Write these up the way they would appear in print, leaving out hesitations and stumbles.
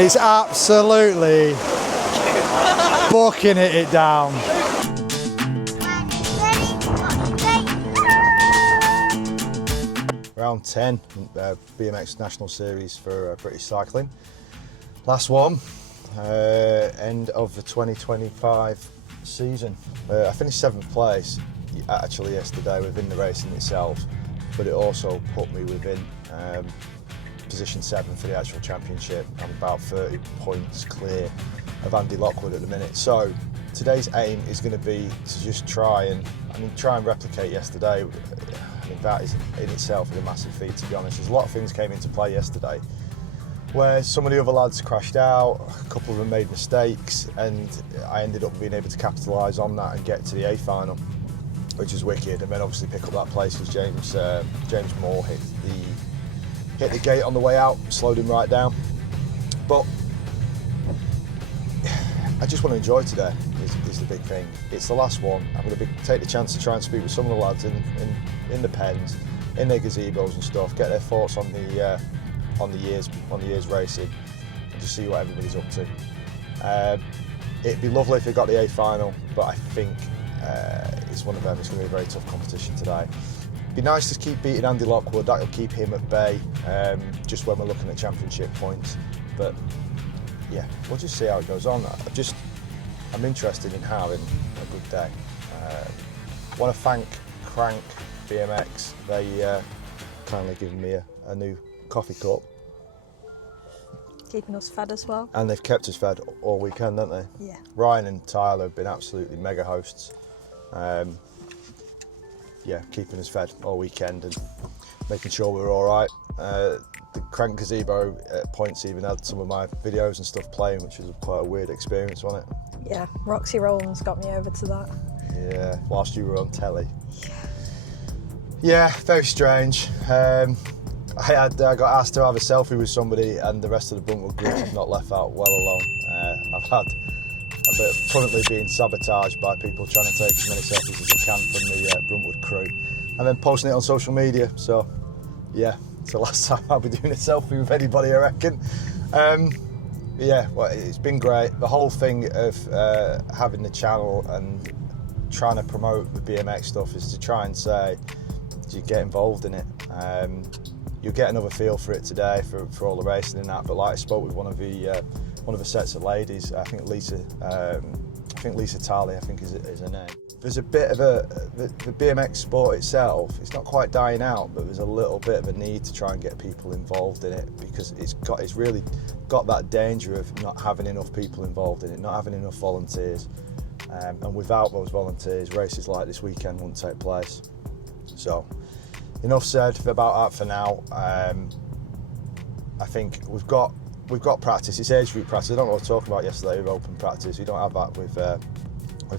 It's absolutely bucking it down. Round 10, BMX National Series for British Cycling. Last one, end of the 2025 season. I finished 7th place actually yesterday within the racing itself, but it also put me within position 7 for the actual championship. I'm about 30 points clear of Andy Lockwood at the minute. So today's aim is going to be to just try and replicate yesterday. I mean, that is in itself a massive feat, to be honest. There's a lot of things came into play yesterday where some of the other lads crashed out, a couple of them made mistakes, and I ended up being able to capitalise on that and get to the A final, which was wicked. And then obviously pick up that place because James Moore hit the gate on the way out, slowed him right down. But I just want to enjoy today is the big thing. It's the last one. I'm going to take the chance to try and speak with some of the lads in the pens, in their gazebos and stuff, get their thoughts on the year's racing, and just see what everybody's up to. It'd be lovely if they got the A final, but I think it's one of them. It's going to be a very tough competition today. It'd be nice to keep beating Andy Lockwood. That'll keep him at bay, just when we're looking at championship points. But yeah, we'll just see how it goes on. I'm interested in having a good day. I want to thank Crank BMX. They kindly given me a new coffee cup. Keeping us fed as well. And they've kept us fed all weekend, haven't they? Yeah. Ryan and Tyler have been absolutely mega hosts. Yeah, keeping us fed all weekend and making sure we're all right. The Crank Gazebo at points even had some of my videos and stuff playing, which was quite a weird experience, wasn't it? Yeah, Roxy Rowlands got me over to that. Yeah, whilst you were on telly. Yeah, very strange. I got asked to have a selfie with somebody, and the rest of the Bruntwood group have not left that well alone. I've had a bit currently being sabotaged by people trying to take as many selfies as they can from the Bruntwood crew, and then posting it on social media. So, yeah, it's the last time I'll be doing a selfie with anybody, I reckon. Yeah, well, it's been great. The whole thing of having the channel and trying to promote the BMX stuff is to try and say, you get involved in it. You'll get another feel for it today for all the racing and that. But like I spoke with one of the sets of ladies, I think Lisa Talley, I think is her name. There's a bit of the BMX sport itself. It's not quite dying out, but there's a little bit of a need to try and get people involved in it because it's really got that danger of not having enough people involved in it, not having enough volunteers. And without those volunteers, races like this weekend wouldn't take place. So, enough said about that for now. I think we've got practice. It's age group practice. I don't know what I was talking about yesterday with open practice. We don't have that with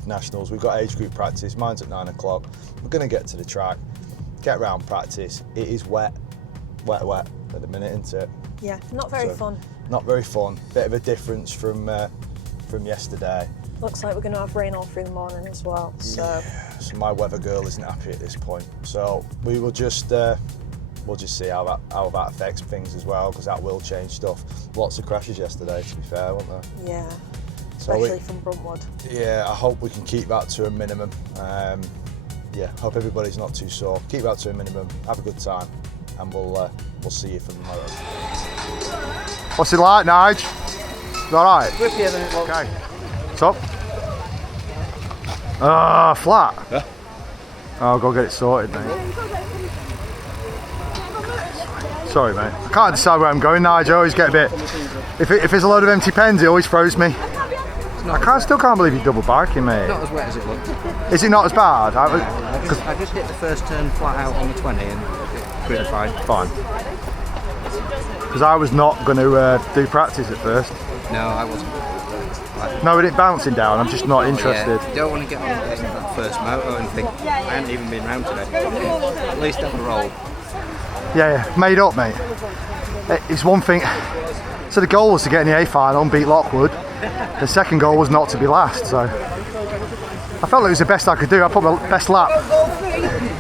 nationals. We've got age group practice. Mine's at 9 o'clock. We're going to get to the track, get round practice. It is wet at the minute, isn't it? Yeah, not very fun. Not very fun. Bit of a difference from yesterday. Looks like we're going to have rain all through the morning as well. So, yeah, so my weather girl isn't happy at this point. So we will just we'll just see how that affects things as well, because that will change stuff. Lots of crashes yesterday, to be fair, weren't there? Yeah, especially from Bruntwood. Yeah, I hope we can keep that to a minimum. Yeah, hope everybody's not too sore. Keep that to a minimum. Have a good time, and we'll see you for tomorrow. What's it like, Nige? All right. With you, then. Okay. What's up? Flat. Yeah. I'll go get it sorted, mate. Sorry, mate. I can't decide where I'm going, Nigel. I always get a bit. If there's a load of empty pens, it always throws me. Still can't believe you're double biking, mate. Not as wet as it looked. Is it not as bad? I just hit the first turn flat out on the 20 and pretty fine. Fine. Because I was not going to do practice at first. No, I wasn't. No, with it bouncing down, I'm just not interested. Yeah. You don't want to get on that first Moto and think, I haven't even been round today. At least have a roll. Yeah, made up, mate. It's one thing. So the goal was to get in the A final and beat Lockwood. The second goal was not to be last, so I felt like it was the best I could do. I put my best lap.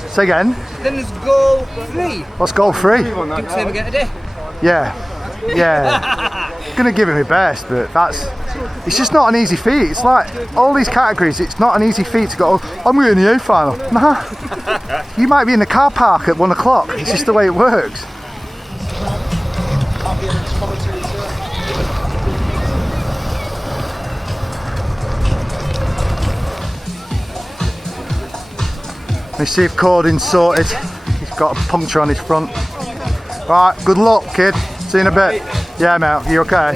Say again? Then there's goal 3. What's goal 3? Do the same again today. Yeah. going to give it my best, but it's just not an easy feat. It's like all these categories, it's not an easy feat to go, oh, I'm going to the A final. Nah, you might be in the car park at 1 o'clock. It's just the way it works. Let's see if Cordin's sorted. He's got a puncture on his front. Right, good luck, kid. See you in a bit. Yeah, mate, you okay?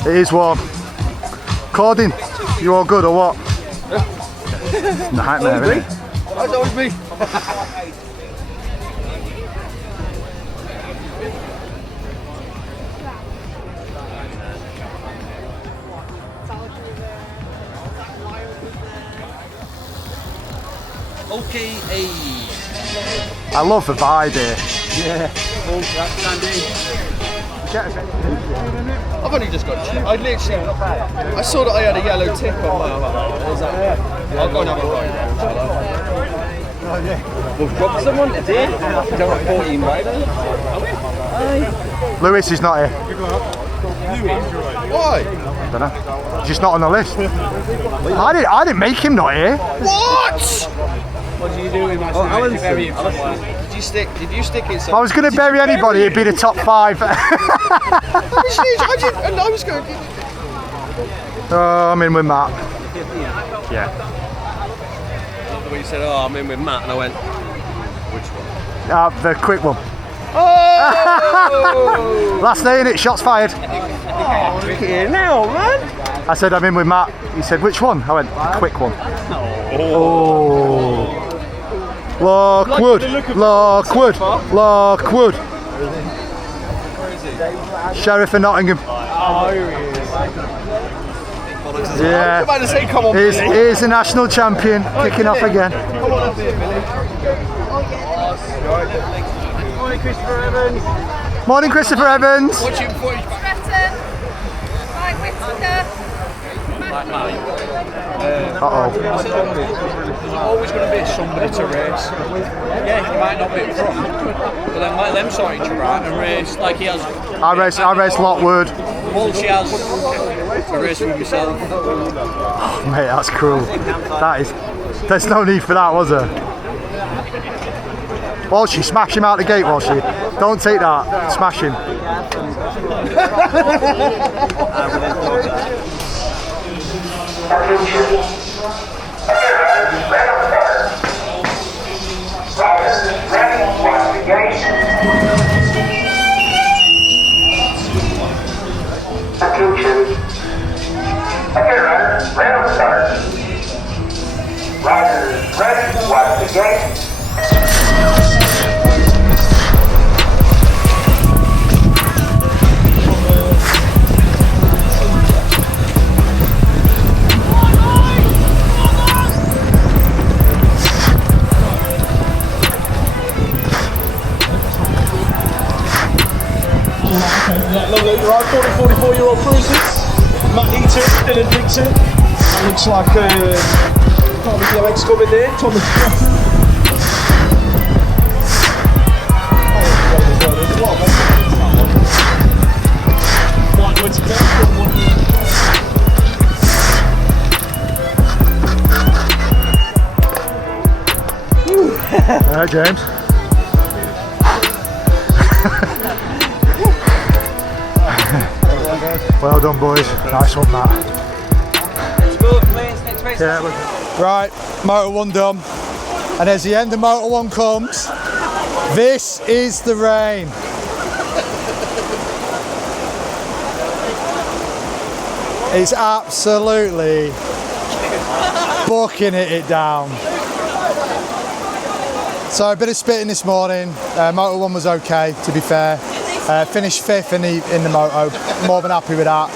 It is warm. Cordin, you all good or what? Nightmare, isn't it? That's always me. Okay, I love the vibe here. yeah. I've only just got. I saw that I had a yellow tick on my. I'll go and have a ride. We've got someone today. Down at 14 riders. Lewis is not here. Why? Don't know. He's just not on the list. I didn't make him not here. What? What do you do in my Did you stick it? If I was going to bury anybody, it'd be the top 5. I was going. Oh, I'm in with Matt. Yeah. You said, "Oh, I'm in with Matt," and I went, "Which one?" The quick one. Oh! Last day in it, shots fired. Here now, man. I said, I'm in with Matt. He said, which one? I went, quick one. Oh. Lockwood. Lockwood. Lockwood. Sheriff of Nottingham. Yeah. About to say, come on, here's the national champion, kicking off again. Come on up here, Billy. Morning, Christopher Evans. Morning, Christopher Evans. Watch him footage. Uh-oh. There's always going to be somebody to race. Yeah, he might not be at front, but then let them sort each other out and race like he has. I race Lockwood. Walsh has a race with myself. Oh, mate, that's cruel. There's no need for that, was there? Walshy, smash him out the gate, Walshy. Don't take that. Smash him. Riders ready, watch the gate. Lovely, right, 44-year-old cruisers. Matt Eaton, Dylan Dixon. That looks like Carby BMX Club in there. Thomas Alright, James. Well done, boys. Nice one, Matt. Yeah, right, Moto 1 done. And as the end of Moto 1 comes, this is the rain. It's absolutely bucking it down. So a bit of spitting this morning. Moto 1 was okay, to be fair. Finished 5th in the Moto, more than happy with that.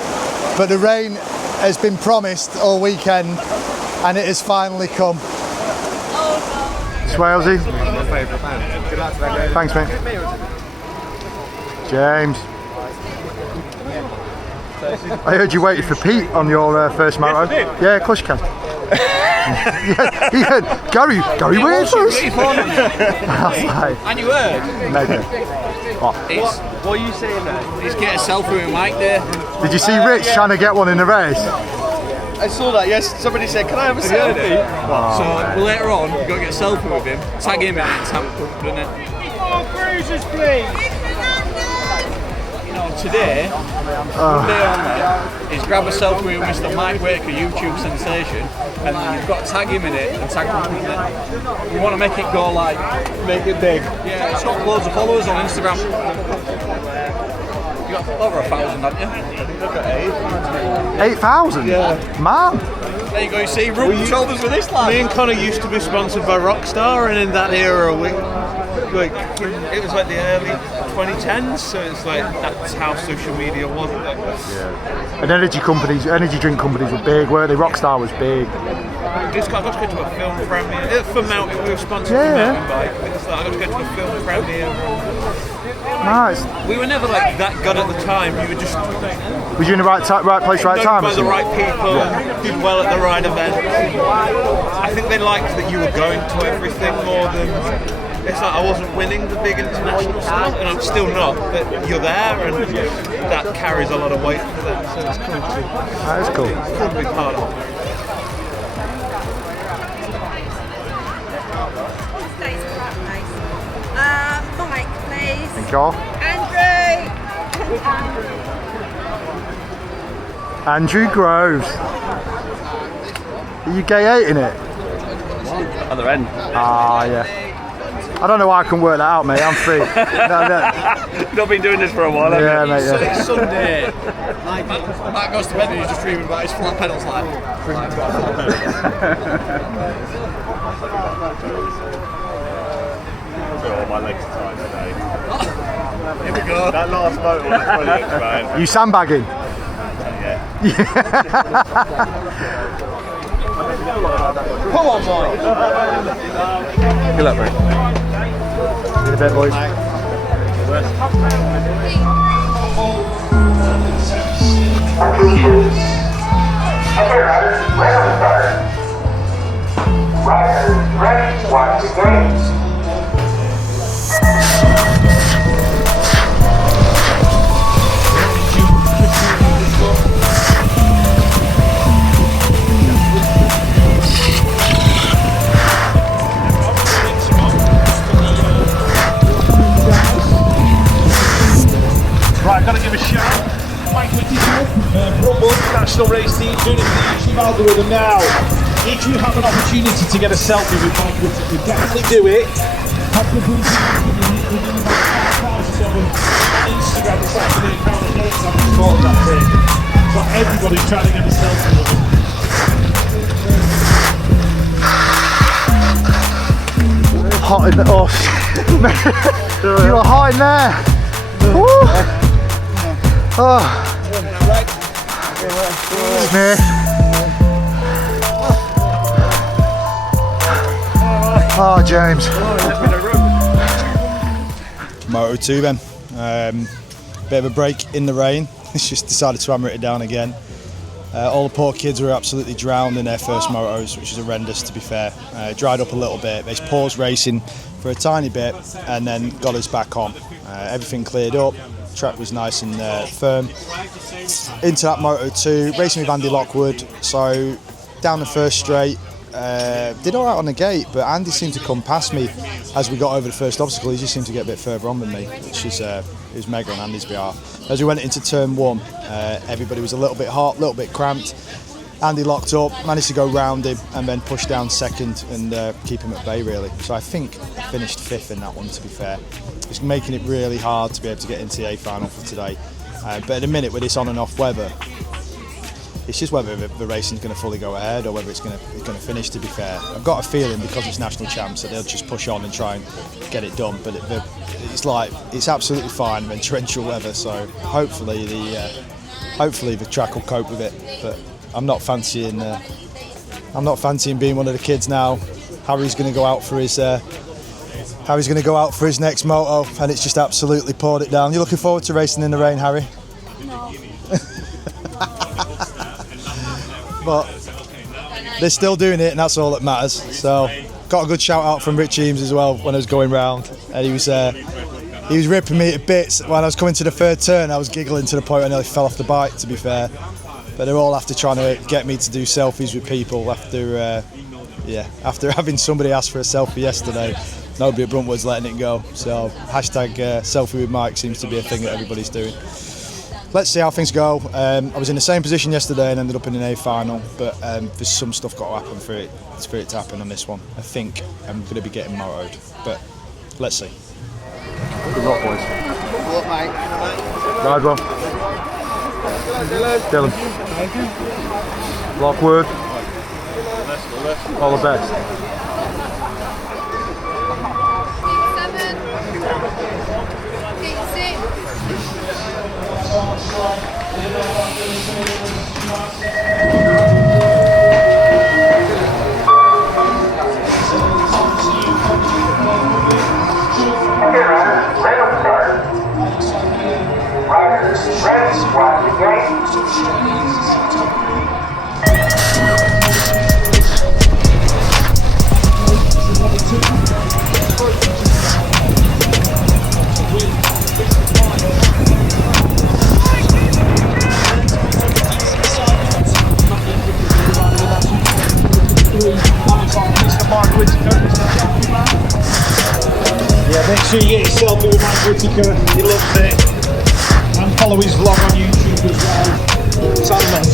But the rain has been promised all weekend and it has finally come. Swalesy. My favourite band. Good luck to that guy. Thanks, mate. James. I heard you waited for Pete on your first Moto. Yes, I did. Yeah, of course you can. Gary Waite first. And you heard? Mega. What? What are you saying there? He's getting a selfie with Mike there. Did you see Rich trying to get one in the race? I saw that, yes. Somebody said, can I have a selfie? So later on, you've got to get a selfie with him, tag him in it, and tag him, doesn't it? More cruisers, please. You know, today, one day on there is grab a selfie with Mr. Mike Waker, YouTube sensation, and you've got to tag him in it and tag him in it. We want to make it go like, Make it big. yeah, it's got loads of followers on Instagram. You got over 1,000, haven't you? Look at 8,000? Yeah. Man. There you go, you see, rubbing shoulders with this lad. Me and Connor used to be sponsored by Rockstar, and in that era, it was like the early 2010s, so it's like that's how social media was. And energy drink companies were big, weren't they? Rockstar was big. I got to go to a film premiere for Mountain. We were sponsored by Mountain Bike. It's like I got to go to a film premiere. Nice. We were never like that good at the time. We were just Was you in the right place, right time? by the right people, did well at the right event. I think they liked that you were going to everything more than. It's like I wasn't winning the big international stuff, and I'm still not, but you're there, and that carries a lot of weight for them, so it's cool to That is cool. be part of. Mike, please. Thank you all. Andrew Groves. Are you gay hating it? Other end. Ah, yeah. I don't know why I can work that out, mate. I'm free. No. Not been doing this for a while, have Yeah, you? mate. So Yeah. it's Sunday. Matt goes to bed and he's just dreaming about his flat pedals like. Oh, my legs are tight today. Here we go. That last motor was brilliant, man. You sandbagging? Come on, Mike. Good luck, mate. See you in a bit, boys. Okay, riders, right on the start. Riders, ready, watch the games. Right, I've got to give a shout out. Mike Whittington, Bruntwood National Race Team, doing it for the YouTube algorithm now. If you have an opportunity to get a selfie with Mike Whittington, definitely do it. Pop the boots within about 5,000 of them on Instagram this afternoon. How many hits I've been called that thing. So everybody's trying to get a selfie with him. Hot in the You were hot in there. Woo. Oh. Smith. Oh, James. Moto 2 then. Bit of a break in the rain. It's just decided to hammer it down again. All the poor kids were absolutely drowned in their first motos, which is horrendous to be fair. Dried up a little bit. They paused racing for a tiny bit and then got us back on. Everything cleared up. Track was nice and firm. Into that Moto 2, racing with Andy Lockwood. So down the first straight, did all right on the gate, but Andy seemed to come past me as we got over the first obstacle. He just seemed to get a bit further on than me, which is it was mega on Andy's behalf. As we went into turn 1, everybody was a little bit hot, a little bit cramped. Andy locked up, managed to go round him and then push down second and keep him at bay really. So I think I finished 5th in that one, to be fair. It's making it really hard to be able to get into the A final for today. But at the minute with this on and off weather, it's just whether the racing's going to fully go ahead or whether it's going to finish, to be fair. I've got a feeling because it's national champs that they'll just push on and try and get it done. But it's absolutely fine in torrential weather, so hopefully the track will cope with it. But I'm not fancying being one of the kids now. Harry's going to go out for his next moto, and it's just absolutely poured it down. You looking forward to racing in the rain, Harry? No. But they're still doing it, and that's all that matters. So got a good shout out from Rich Eames as well when I was going round, and he was ripping me to bits. When I was coming to the third turn, I was giggling to the point I nearly fell off the bike, to be fair. But they're all after trying to get me to do selfies with people after having somebody ask for a selfie yesterday. Nobody at Bruntwood's letting it go. So hashtag selfie with Mike seems to be a thing that everybody's doing. Let's see how things go. I was in the same position yesterday and ended up in an A final, but there's some stuff got to happen for it to happen on this one. I think I'm going to be getting motoed, but let's see. Good luck, boys. Good luck, mate. Ride well. Dylan. Lockwood. All the best. Yeah, make sure you get yourself with Mike Whittaker. He loves it. And follow his vlog on YouTube as well. Sounds like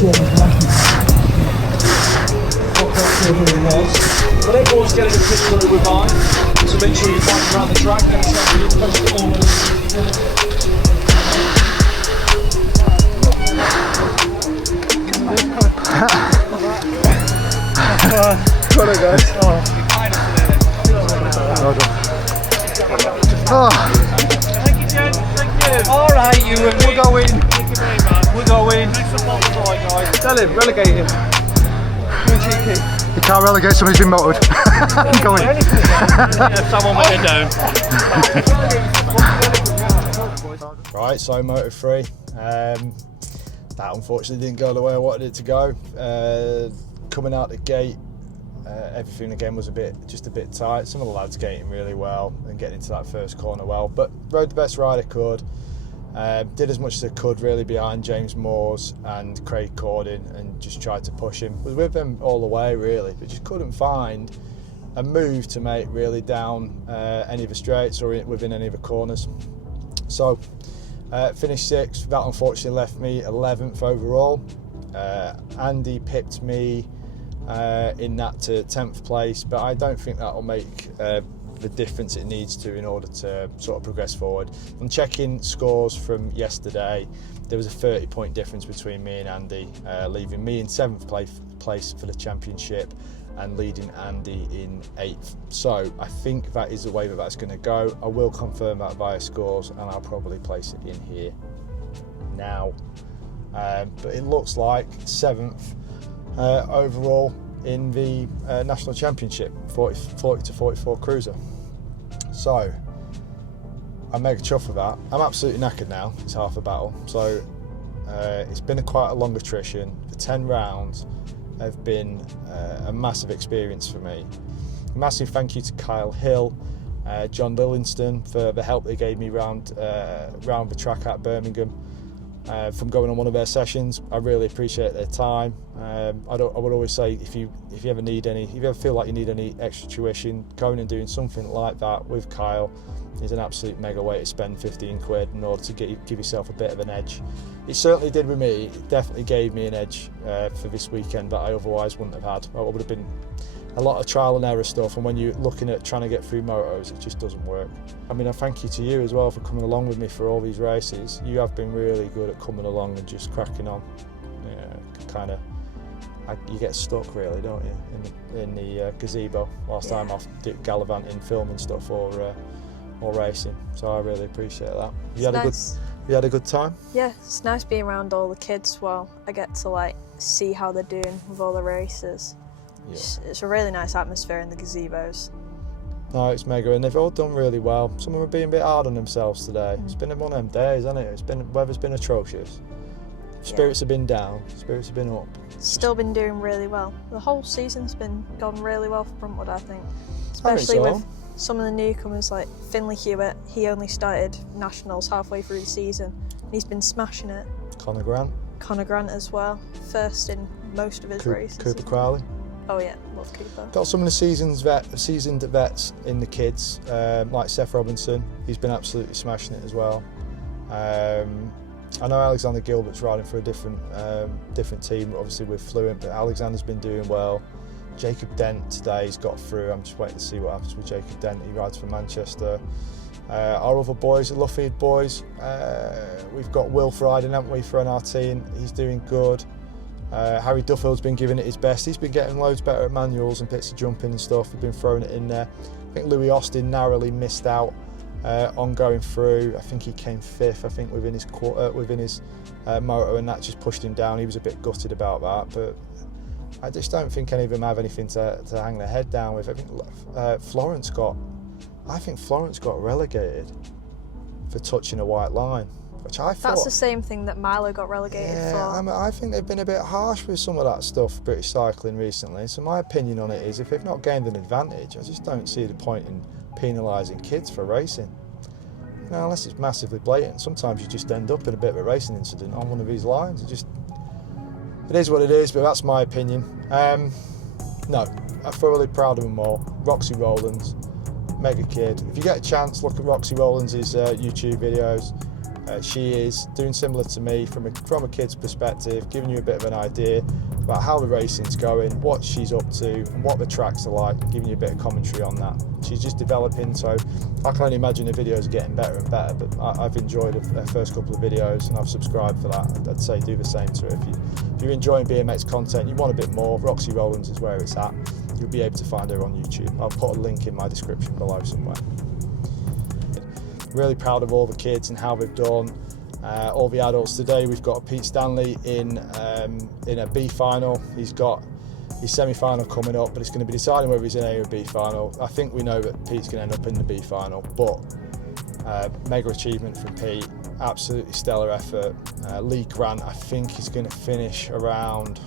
but everyone's getting a picture with mine, so make sure you find around the track and Well done, guys. Thank you, Jen. Thank you. All right, you and we'll go in. Thank you very much. We'll go in. Thanks for following, guys. Tell him, relegate him. Too cheeky. You can't relegate somebody who's been motored. Go in. Someone with it down. Right, so Moto 3. That unfortunately didn't go the way I wanted it to go. Coming out the gate, everything again was just a bit tight. Some of the lads skating really well and getting into that first corner well, but rode the best ride I could. Did as much as I could really behind James Moores and Craig Cordin and just tried to push him. Was with him all the way really, but just couldn't find a move to make really down any of the straights or within any of the corners. So finished 6th. That unfortunately left me 11th overall. Andy pipped me in that to 10th place, but I don't think that will make the difference it needs to in order to sort of progress forward. I'm checking scores from yesterday. There was a 30-point difference between me and Andy, leaving me in 7th place for the championship and leading Andy in 8th. So I think that is the way that that's going to go. I will confirm that via scores and I'll probably place it in here now. But it looks like 7th overall in the National Championship, 40 to 44 cruiser. So I'm mega chuffed with that. I'm absolutely knackered now. It's half a battle. So it's been quite a long attrition. The 10 rounds have been a massive experience for me. A massive thank you to Kyle Hill, John Lillingston for the help they gave me round the track at Birmingham. From going on one of their sessions. I really appreciate their time. I would always say if you ever feel like you need any extra tuition, going and doing something like that with Kyle is an absolute mega way to spend 15 quid in order to give yourself a bit of an edge. It certainly did with me. It definitely gave me an edge for this weekend that I otherwise wouldn't have had. It would have been a lot of trial and error stuff, and when you're looking at trying to get through motos, it just doesn't work. I mean, I thank you to you as well for coming along with me for all these races. You have been really good at coming along and just cracking on. You get stuck really, don't you, in the gazebo whilst I'm off gallivanting, filming stuff or racing. So I really appreciate that. You had a good time? Yeah, it's nice being around all the kids while I get to see how they're doing with all the races. Yeah. It's a really nice atmosphere in the gazebos. No, it's mega, and they've all done really well. Some of them are being a bit hard on themselves today. It's been one of them days, hasn't it? Weather's been atrocious. Spirits have been down, spirits have been up. Still been doing really well. The whole season's been gone really well for Bruntwood, I think. Especially with some of the newcomers like Finley Hewitt. He only started nationals halfway through the season and he's been smashing it. Connor Grant as well, first in most of his races. Cooper Crowley. Oh yeah, love Cooper. Got some of the seasoned vets in the kids, like Seth Robinson. He's been absolutely smashing it as well. I know Alexander Gilbert's riding for a different team, obviously with Fluent, but Alexander's been doing well. Jacob Dent today's got through. I'm just waiting to see what happens with Jacob Dent. He rides for Manchester. Our other boys, the Luffield boys, we've got Wilf riding, haven't we, for NRT, and he's doing good. Harry Duffield's been giving it his best. He's been getting loads better at manuals and bits of jumping and stuff. We've been throwing it in there. I think Louis Austin narrowly missed out on going through. I think he came 5th, I think, within his moto, and that just pushed him down. He was a bit gutted about that, but I just don't think any of them have anything to hang their head down with. I think Florence got relegated for touching a white line, which I thought... That's the same thing that Milo got relegated for. I think they've been a bit harsh with some of that stuff, British cycling, recently. So my opinion on it is, if they've not gained an advantage, I just don't see the point in penalising kids for racing. Now, unless it's massively blatant. Sometimes you just end up in a bit of a racing incident on one of these lines. It is what it is, but that's my opinion. No, I'm thoroughly proud of them all. Roxy Rowlands, mega kid. If you get a chance, look at Roxy Rowlands' YouTube videos. She is doing similar to me from a kid's perspective, giving you a bit of an idea about how the racing's going, what she's up to, and what the tracks are like, giving you a bit of commentary on that. She's just developing, so I can only imagine the videos are getting better and better, but I've enjoyed her first couple of videos and I've subscribed for that. I'd say do the same to her. If you're enjoying BMX content, you want a bit more, Roxy Rowlands is where it's at. You'll be able to find her on YouTube. I'll put a link in my description below somewhere. Really proud of all the kids and how they've done. All the adults today. We've got Pete Stanley in a B final. He's got his semi-final coming up, but it's going to be deciding whether he's in A or B final. I think we know that Pete's going to end up in the B final, but mega achievement from Pete. Absolutely stellar effort. Lee Grant, I think he's going to finish around.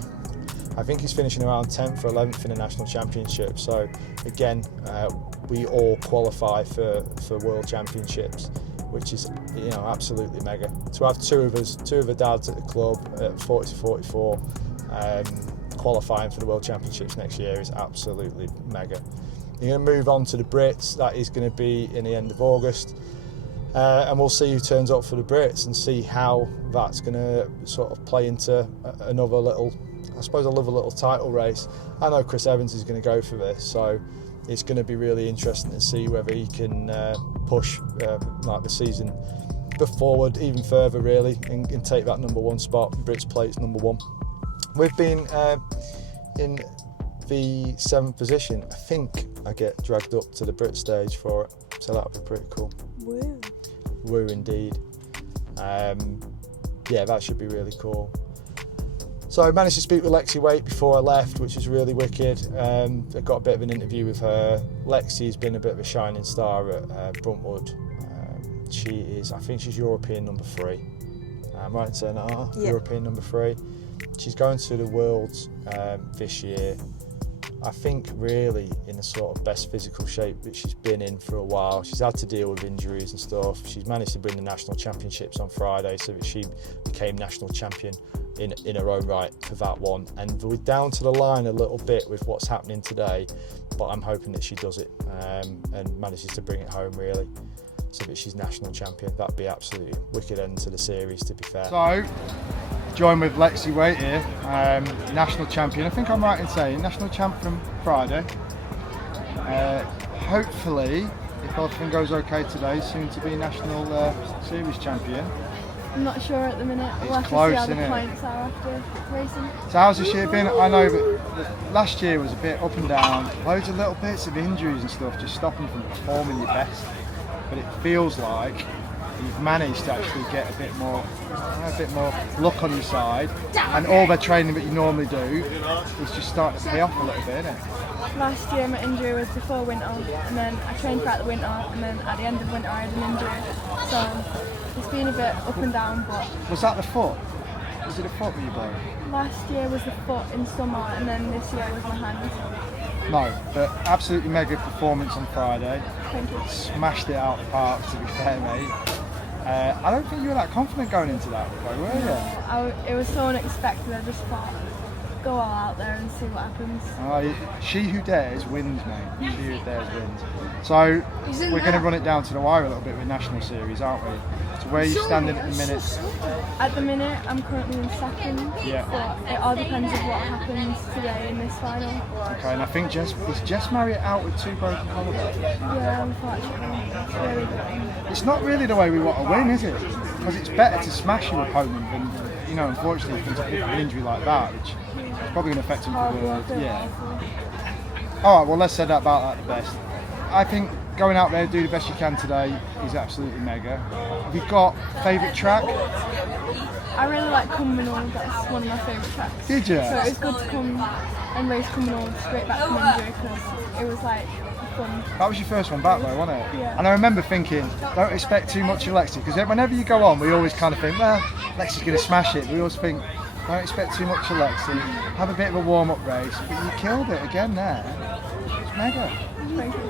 I think he's finishing around 10th or 11th in the national championship. So again, we all qualify for world championships, which is, you know, absolutely mega. To have two of the dads at the club at 40 to 44 qualifying for the world championships next year is absolutely mega. You're going to move on to the Brits. That is going to be in the end of August. And we'll see who turns up for the Brits and see how that's going to sort of play into another little title race. I know Chris Evans is going to go for this, so it's going to be really interesting to see whether he can push like the season forward even further, really, and take that number 1 spot. Brits Plate's number 1. We've been in the 7th position. I think I get dragged up to the Brit stage for it, so that'll be pretty cool. Woo indeed. Yeah, that should be really cool. So I managed to speak with Lexi Waite before I left, which was really wicked. I got a bit of an interview with her. Lexi's been a bit of a shining star at Bruntwood. I think she's European number 3. I'm right in saying that, yeah. European number 3. She's going to the Worlds this year. I think really in the sort of best physical shape that she's been in for a while. She's had to deal with injuries and stuff. She's managed to win the national championships on Friday, so that she became national champion in her own right for that one. And we're down to the line a little bit with what's happening today, but I'm hoping that she does it and manages to bring it home, really, so that she's national champion. That'd be absolutely wicked end to the series, to be fair. So, join with Lexi Waite here, national champion. I think I'm right in saying national champ from Friday. Hopefully, if everything goes okay today, soon to be national series champion. I'm not sure at the minute. It's we'll have close, to see how the isn't it? points are after racing. So how's this year been? I know that last year was a bit up and down, loads of little bits of injuries and stuff just stopping from performing your best. But it feels like you've managed to actually get a bit more luck on your side, and all the training that you normally do is just starting to pay off a little bit, isn't it? Last year my injury was before winter, and then I trained throughout the winter, and then at the end of winter I had an injury. So it's been a bit up and down, but... Was that the foot? Was it a foot that you broke? Last year was the foot in summer, and then this year was my hand. No, but absolutely mega performance on Friday. Thank you. Smashed it out of the park, to be fair, mate. I don't think you were that confident going into that, though, were you? It was so unexpected. I just thought, go all out there and see what happens. She who dares wins, mate. She who dares wins. So we're going to run it down to the wire a little bit with National Series, aren't we? So where are you standing at the minute? At the minute, I'm currently in second. Yeah. But it all depends on what happens today in this final. Okay, and I think is Jess Marriott out with 2 broken collarbones? Yeah, unfortunately. It's really good. It's not really the way we want to win, is it? Because it's better to smash your opponent than, you know, unfortunately, if there's an injury like that, which is probably going to affect him for the yeah. All right, well, let's say that about that the best. I think going out there, do the best you can today is absolutely mega. Have you got favourite track? I really like Cumbernauld. That's one of my favourite tracks. Did you? So it was good to come and race Cumbernauld straight back from injury because it was like fun. That was your first one back though, wasn't it? Yeah. And I remember thinking, don't expect too much of Lexi, because whenever you go on, we always kind of think, well, Lexi's going to smash it. We always think, don't expect too much of Lexi. Have a bit of a warm-up race, but you killed it again there. It's mega. Thank you.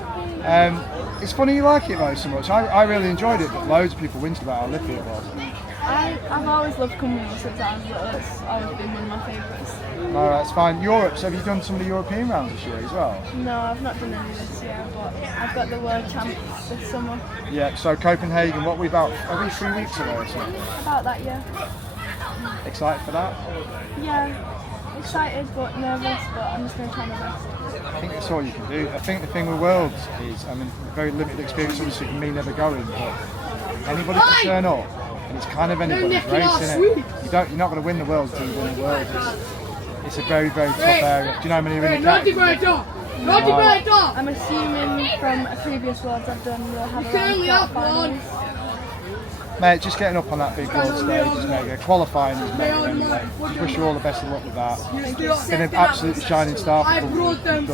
It's funny you like it though so much. I really enjoyed it, but loads of people whinged about how lippy it was. I've always loved Cumbernauld since I was little. It's always been one of my favourites. No, that's fine. Europe, so have you done some of the European rounds this year as well? No, I've not done any this year, but I've got the World Champs this summer. Yeah, so Copenhagen, what are we about? Are we 3 weeks away or something? About that, yeah. Excited for that? Yeah, excited but nervous, but I'm just going to try my best. I think that's all you can do. I think the thing with Worlds is, I mean, very limited experience obviously for me never going, but anybody can turn up, and it's kind of anybody's race, isn't it? You're not going to win the Worlds until you win the Worlds. It's a very, very tough area. Do you know how many are in the category? I'm assuming from a previous Worlds I've done, we'll have around quarterfinals. Mate, just getting up on that big world stage is mega. Qualifying is mega anyway. Just wish you all the best of luck with that. Been an absolutely shining star for Bruntwood.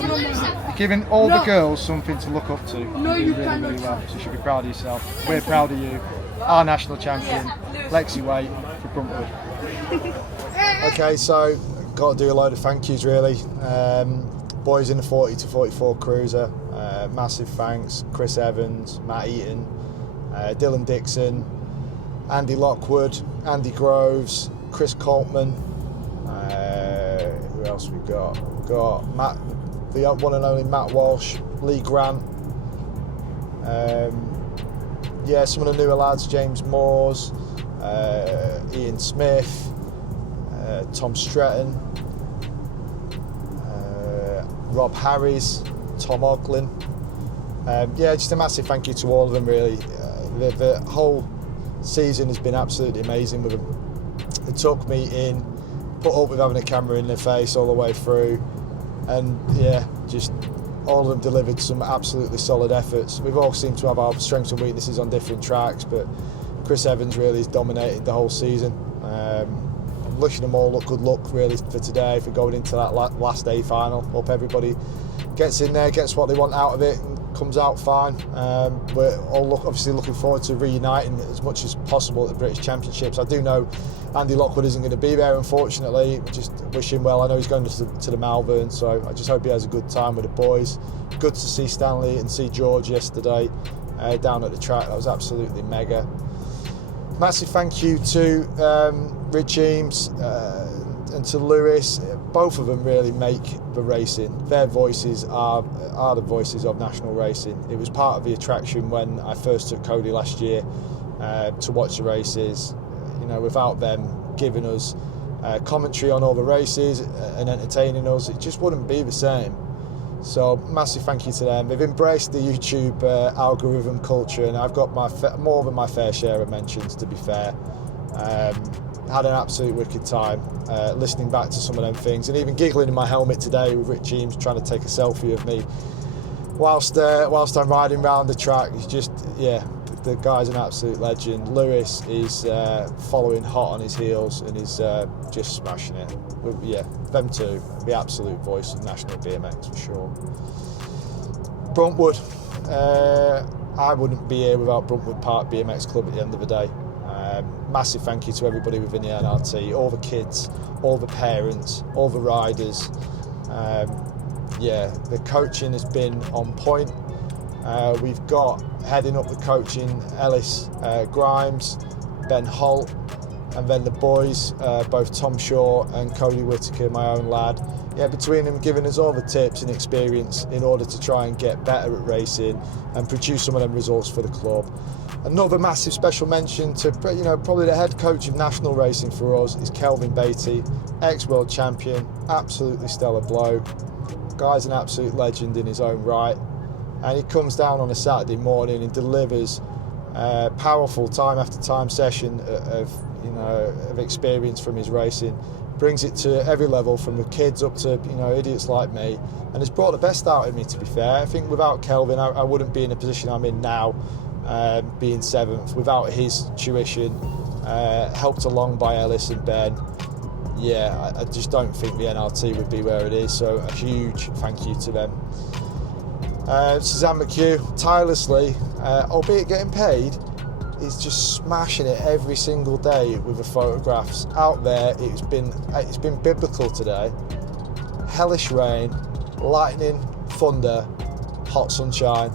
You're giving all the girls something to look up to. You're doing really, really well. So you should be proud of yourself. We're proud of you. Our national champion, Lexi Waite for Bruntwood. Okay, so got to do a load of thank yous really. Boys in the 40 to 44 cruiser, massive thanks. Chris Evans, Matt Eaton, Dylan Dixon, Andy Lockwood, Andy Groves, Chris Coltman. Who else we got? We've got Matt, the one and only Matt Walsh, Lee Grant. Yeah, some of the newer lads: James Moores, Ian Smith, Tom Stretton, Rob Harris, Tom Oglin. Yeah, just a massive thank you to all of them really. The whole season has been absolutely amazing with them. It took me in, put up with having a camera in their face all the way through, and yeah, just all of them delivered some absolutely solid efforts. We've all seemed to have our strengths and weaknesses on different tracks, but Chris Evans really has dominated the whole season. I'm wishing them all good luck really for today, for going into that last day final. Hope everybody gets in there, gets what they want out of it, and comes out fine. We're all obviously looking forward to reuniting as much as possible at the British Championships. I do know Andy Lockwood isn't going to be there, unfortunately. Just wish him well. I know he's going to the Malvern, so I just hope he has a good time with the boys. Good to see Stanley and see George yesterday down at the track. That was absolutely mega. Massive thank you to Rich Eames and to Lewis. Both of them really make the racing. Their voices are the voices of national racing. It was part of the attraction when I first took Cody last year to watch the races. You know, without them giving us commentary on all the races and entertaining us, it just wouldn't be the same. So massive thank you to them. They've embraced the YouTube algorithm culture, and I've got more than my fair share of mentions, to be fair. Had an absolute wicked time listening back to some of them things, and even giggling in my helmet today with Rich Eames trying to take a selfie of me whilst I'm riding around the track. It's just, yeah, the guy's an absolute legend. Lewis is following hot on his heels and is just smashing it. But yeah, them two, the absolute voice of national BMX for sure. Bruntwood, I wouldn't be here without Bruntwood Park BMX Club at the end of the day. massive thank you to everybody within the NRT, all the kids, all the parents, all the riders. Yeah, the coaching has been on point. We've got, heading up the coaching, Ellis Grimes, Ben Holt, and then the boys, both Tom Shaw and Cody Whitaker, my own lad. Yeah, between them giving us all the tips and experience in order to try and get better at racing and produce some of them results for the club. Another massive special mention to, you know, probably the head coach of national racing for us is Kelvin Beatty, ex-world champion, absolutely stellar bloke. Guy's an absolute legend in his own right, and he comes down on a Saturday morning and delivers a powerful time after time session of experience from his racing. Brings it to every level, from the kids up to, you know, idiots like me, and has brought the best out of me, to be fair. I think without Kelvin I wouldn't be in the position I'm in now, being 7th. Without his tuition, helped along by Ellis and Ben, yeah, I just don't think the NRT would be where it is, so a huge thank you to them. Suzanne McHugh, tirelessly, albeit getting paid, is just smashing it every single day with the photographs out there. It's been biblical today. Hellish rain, lightning, thunder, hot sunshine.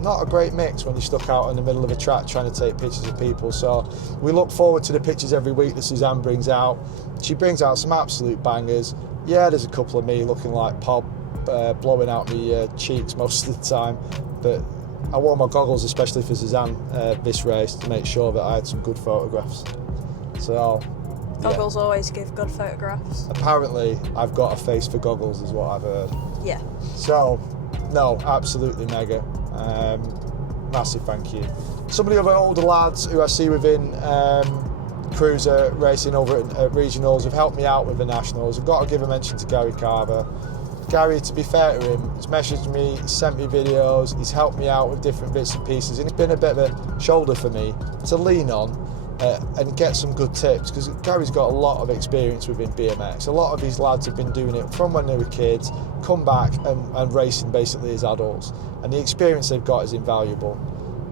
Not a great mix when you're stuck out in the middle of a track trying to take pictures of people. So we look forward to the pictures every week that Suzanne brings out. She brings out some absolute bangers. Yeah, there's a couple of me looking like Pop, blowing out my cheeks most of the time, but I wore my goggles especially for Suzanne this race to make sure that I had some good photographs. So goggles always give good photographs. Apparently I've got a face for goggles is what I've heard. Yeah. So no, absolutely mega. Massive thank you. Some of the other older lads who I see within cruiser racing over at regionals have helped me out with the nationals. I've got to give a mention to Gary Carver. Gary, to be fair to him, he's messaged me, he's sent me videos, he's helped me out with different bits and pieces, and it's been a bit of a shoulder for me to lean on and get some good tips, because Gary's got a lot of experience within BMX. A lot of these lads have been doing it from when they were kids, come back and racing basically as adults, and the experience they've got is invaluable.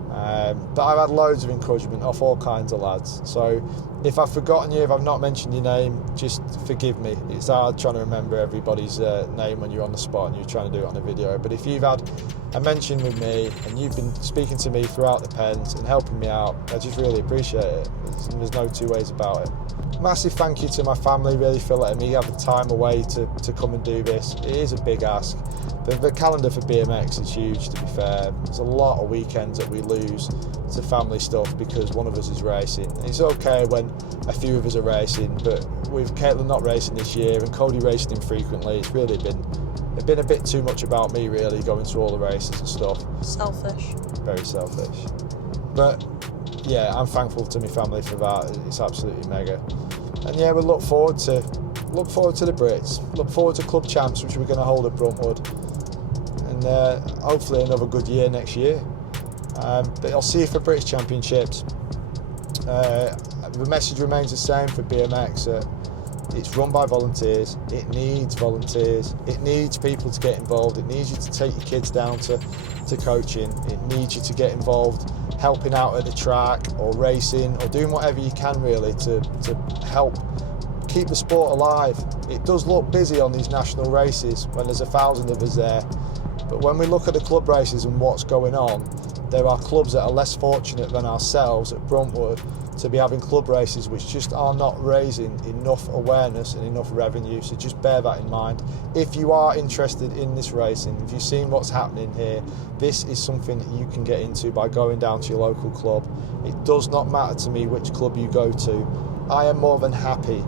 But I've had loads of encouragement off all kinds of lads, so if I've forgotten you, if I've not mentioned your name, just forgive me. It's hard trying to remember everybody's name when you're on the spot and you're trying to do it on a video, but if you've had a mention with me and you've been speaking to me throughout the pens and helping me out, I just really appreciate it. There's no two ways about it. Massive thank you to my family, really, for letting me have the time away to come and do this. It is a big ask. The calendar for BMX is huge, to be fair. There's a lot of weekends that we lose to family stuff because one of us is racing. It's okay when a few of us are racing, but with Caitlin not racing this year and Cody racing infrequently, it's really been a bit too much about me, really, going to all the races and stuff. Selfish. Very selfish. But yeah, I'm thankful to my family for that. It's absolutely mega. And yeah, we look forward to the Brits. Look forward to Club Champs, which we're going to hold at Bruntwood, and hopefully another good year next year. But I'll see you for British Championships. The message remains the same for BMX. It's run by volunteers. It needs volunteers. It needs people to get involved. It needs you to take your kids down to coaching. It needs you to get involved helping out at the track or racing or doing whatever you can, really, to help keep the sport alive. It does look busy on these national races when there's 1,000 of us there, but when we look at the club races and what's going on, there are clubs that are less fortunate than ourselves at Bruntwood to be having club races which just are not raising enough awareness and enough revenue, so just bear that in mind. If you are interested in this racing, if you've seen what's happening here, this is something that you can get into by going down to your local club. It does not matter to me which club you go to. I am more than happy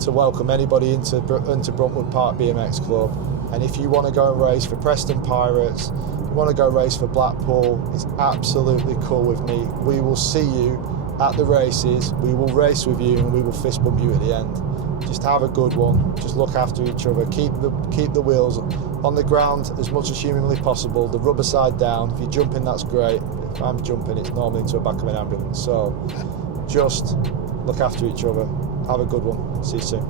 to welcome anybody into Bruntwood Park BMX Club, and if you want to go and race for Preston Pirates, you want to go race for Blackpool, it's absolutely cool with me. We will see you at the races, we will race with you, and we will fist bump you at the end. Just have a good one, just look after each other, keep the wheels on the ground as much as humanly possible, the rubber side down. If you're jumping, that's great. If I'm jumping, it's normally into the back of an ambulance. So just look after each other, have a good one, see you soon.